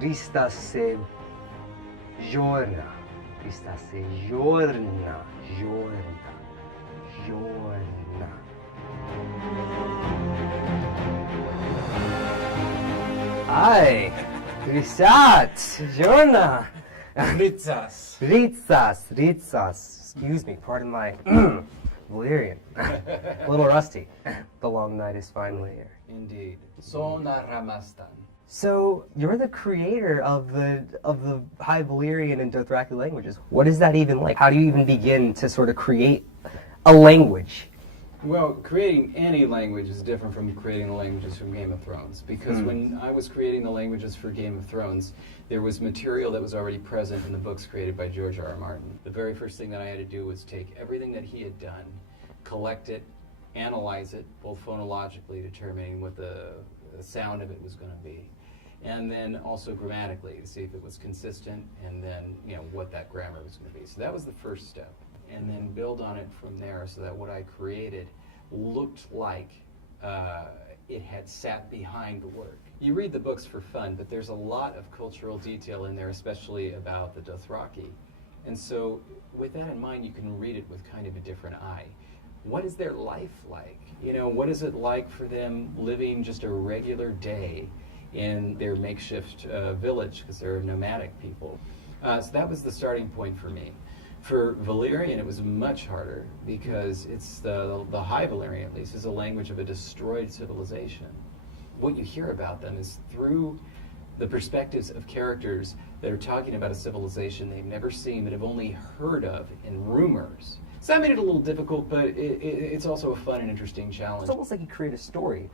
Rista se giorna. Rista se giorna. Giorna. Giorna. Ay, risat, giorna. Ritzas. Ritsas. Excuse me, pardon my Valyrian. A little rusty. The long night is finally here. Indeed. Sona Ramastan. So you're the creator of the High Valyrian and Dothraki languages. What is that even like? How do you even begin to sort of create a language? Well, creating any language is different from creating the languages from Game of Thrones. Because when I was creating the languages for Game of Thrones, there was material that was already present in the books created by George R.R. Martin. The very first thing that I had to do was take everything that he had done, collect it, analyze it, both phonologically, determining what the sound of it was going to be, and then also grammatically to see if it was consistent, and then what that grammar was going to be. So that was the first step. And then build on it from there so that what I created looked like it had sat behind the work. You read the books for fun, but there's a lot of cultural detail in there, especially about the Dothraki. And so with that in mind, you can read it with kind of a different eye. What is their life like? What is it like for them living just a regular day in their makeshift village, because they're nomadic people. So that was the starting point for me. For Valyrian, it was much harder because it's the High Valyrian, at least, is a language of a destroyed civilization. What you hear about them is through the perspectives of characters that are talking about a civilization they've never seen but have only heard of in rumors. So that made it a little difficult, but it's also a fun and interesting challenge. It's almost like you create a story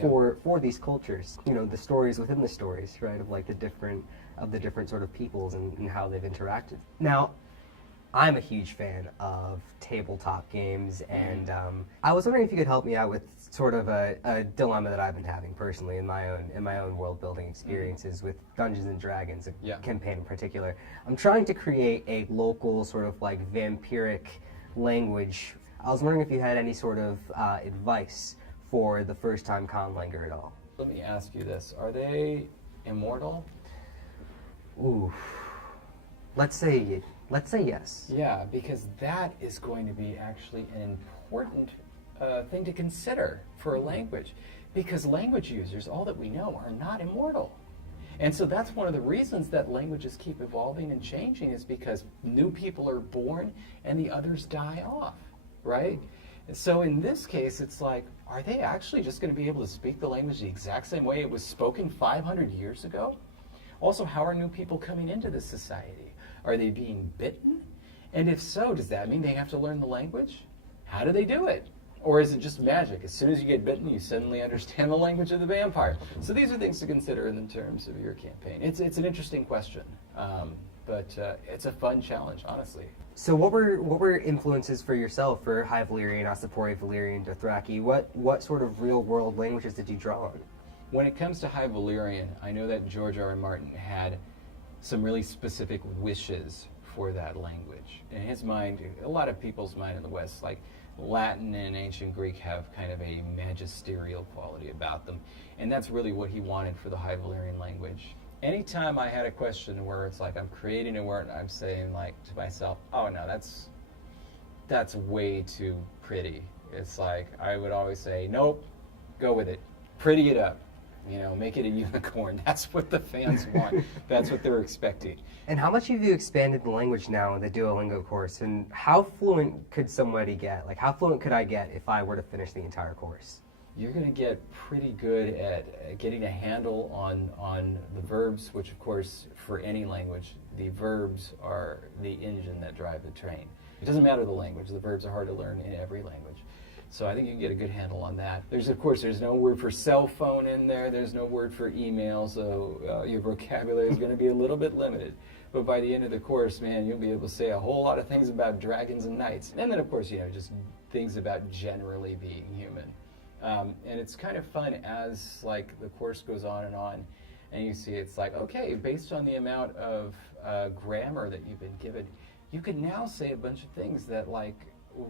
for these cultures. The stories within the stories, right? Of like the different sort of peoples and how they've interacted. Now, I'm a huge fan of tabletop games, and I was wondering if you could help me out with sort of a dilemma that I've been having personally in my own world building experiences with Dungeons and Dragons, a campaign in particular. I'm trying to create a local sort of like vampiric language. I was wondering if you had any sort of advice for the first-time conlanger at all. Let me ask you this: are they immortal? Ooh, let's say yes. Yeah, because that is going to be actually an important thing to consider for a language. Because language users, all that we know, are not immortal. And so that's one of the reasons that languages keep evolving and changing, is because new people are born and the others die off, right? And so in this case, it's like, are they actually just going to be able to speak the language the exact same way it was spoken 500 years ago? Also, how are new people coming into this society? Are they being bitten? And if so, does that mean they have to learn the language? How do they do it? Or is it just magic? As soon as you get bitten, you suddenly understand the language of the vampire. So these are things to consider in terms of your campaign. It's an interesting question, but it's a fun challenge, honestly. So what were influences for yourself for High Valyrian, Asapori, Valyrian, Dothraki? What sort of real-world languages did you draw on? When it comes to High Valyrian, I know that George R.R. Martin had some really specific wishes for that language. In his mind, a lot of people's mind in the West, like Latin and ancient Greek, have kind of a magisterial quality about them. And that's really what he wanted for the High Valyrian language. Anytime I had a question where it's like I'm creating a word, I'm saying like to myself, oh no, that's way too pretty. It's like I would always say, nope, go with it. Pretty it up. Make it a unicorn. That's what the fans want. That's what they're expecting. And how much have you expanded the language now in the Duolingo course? And how fluent could somebody get? Like, how fluent could I get if I were to finish the entire course? You're going to get pretty good at getting a handle on the verbs, which, of course, for any language, the verbs are the engine that drive the train. It doesn't matter the language. The verbs are hard to learn in every language. So I think you can get a good handle on that. There's no word for cell phone in there. There's no word for email, so your vocabulary is going to be a little bit limited. But by the end of the course, man, you'll be able to say a whole lot of things about dragons and knights. And then, of course, just things about generally being human. And it's kind of fun as, like, the course goes on, and you see it's like, okay, based on the amount of grammar that you've been given, you can now say a bunch of things that, like,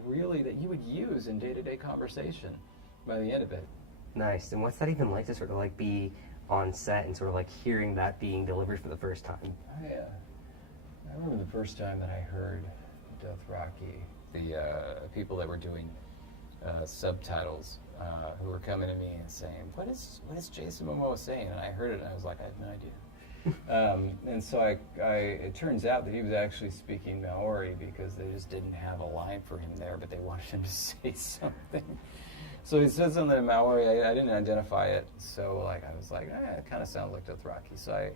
really that you would use in day-to-day conversation by the end of it. Nice. And what's that even like to sort of like be on set and sort of like hearing that being delivered for the first time? I remember the first time that I heard Dothraki, the people that were doing subtitles who were coming to me and saying, what is Jason Momoa saying? And I heard it and I was like, I have no idea. And so it turns out that he was actually speaking Maori because they just didn't have a line for him there, but they wanted him to say something. So he said something in Maori. I didn't identify it, so I was like, it kind of sounds like Dothraki. So I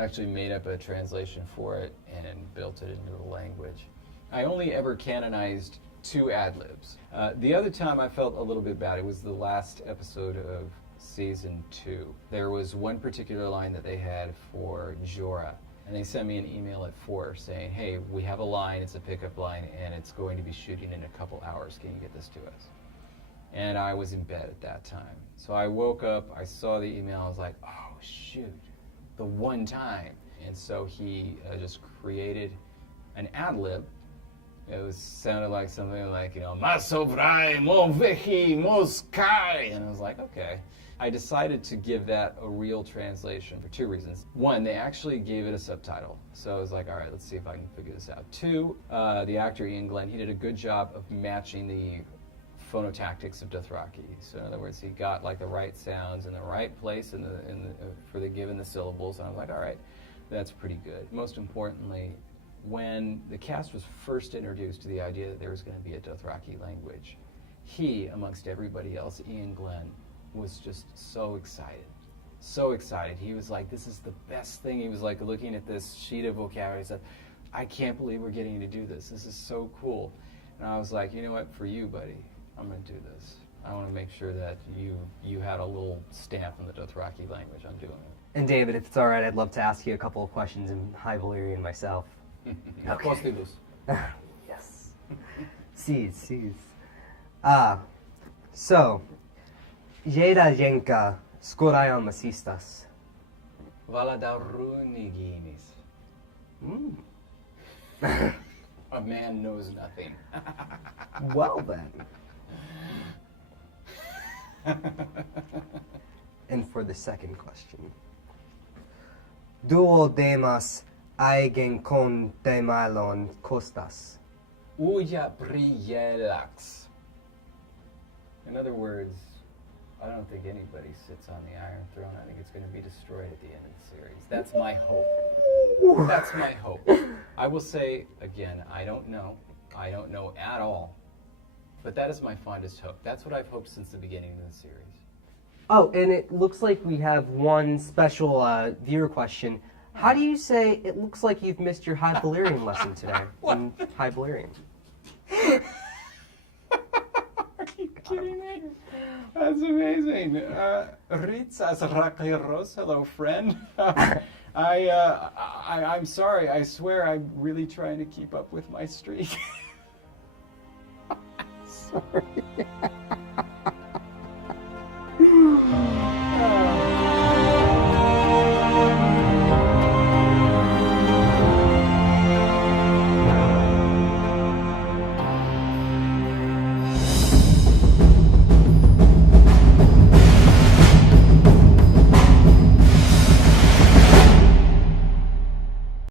actually made up a translation for it and built it into the language. I only ever canonized 2 ad-libs. The other time I felt a little bit bad. It was the last episode of season 2. There was one particular line that they had for Jorah, and they sent me an email at 4 saying, hey, we have a line, it's a pickup line, and it's going to be shooting in a couple hours. Can you get this to us? And I was in bed at that time. So I woke up, I saw the email, I was like, oh shoot, the one time. And so he just created an ad-lib. It sounded like something like, Masovrai, mo vehi, mo sky. And I was like, okay. I decided to give that a real translation for 2 reasons. 1, they actually gave it a subtitle. So I was like, all right, let's see if I can figure this out. 2, the actor Ian Glenn, he did a good job of matching the phonotactics of Dothraki. So in other words, he got the right sounds in the right place for the given the syllables. And I was like, all right, that's pretty good. Most importantly, when the cast was first introduced to the idea that there was going to be a Dothraki language, he, amongst everybody else, Ian Glenn, was just so excited. So excited. He was like, this is the best thing. He was looking at this sheet of vocabulary. He said, I can't believe we're getting to do this. This is so cool. And I was like, you know what, for you, buddy, I'm going to do this. I want to make sure that you had a little stamp in the Dothraki language. I'm doing it. And David, if it's all right, I'd love to ask you a couple of questions in High Valyrian myself. Okay. Yes. Sees. So, Jeda Jenka Skorayan Masistas. Valadaruniginis. A man knows nothing. Well then. And for the second question. Duo demas aigen con temalon costas. Uya prielax. In other words, I don't think anybody sits on the Iron Throne. I think it's going to be destroyed at the end of the series. That's my hope. That's my hope. I will say, again, I don't know. I don't know at all. But that is my fondest hope. That's what I've hoped since the beginning of the series. Oh, and it looks like we have one special viewer question. How do you say it looks like you've missed your High Valyrian lesson today in High Valyrian? Are you kidding me? That's amazing. Ritzas rakiros, hello friend. I'm sorry. I swear I'm really trying to keep up with my streak. Sorry.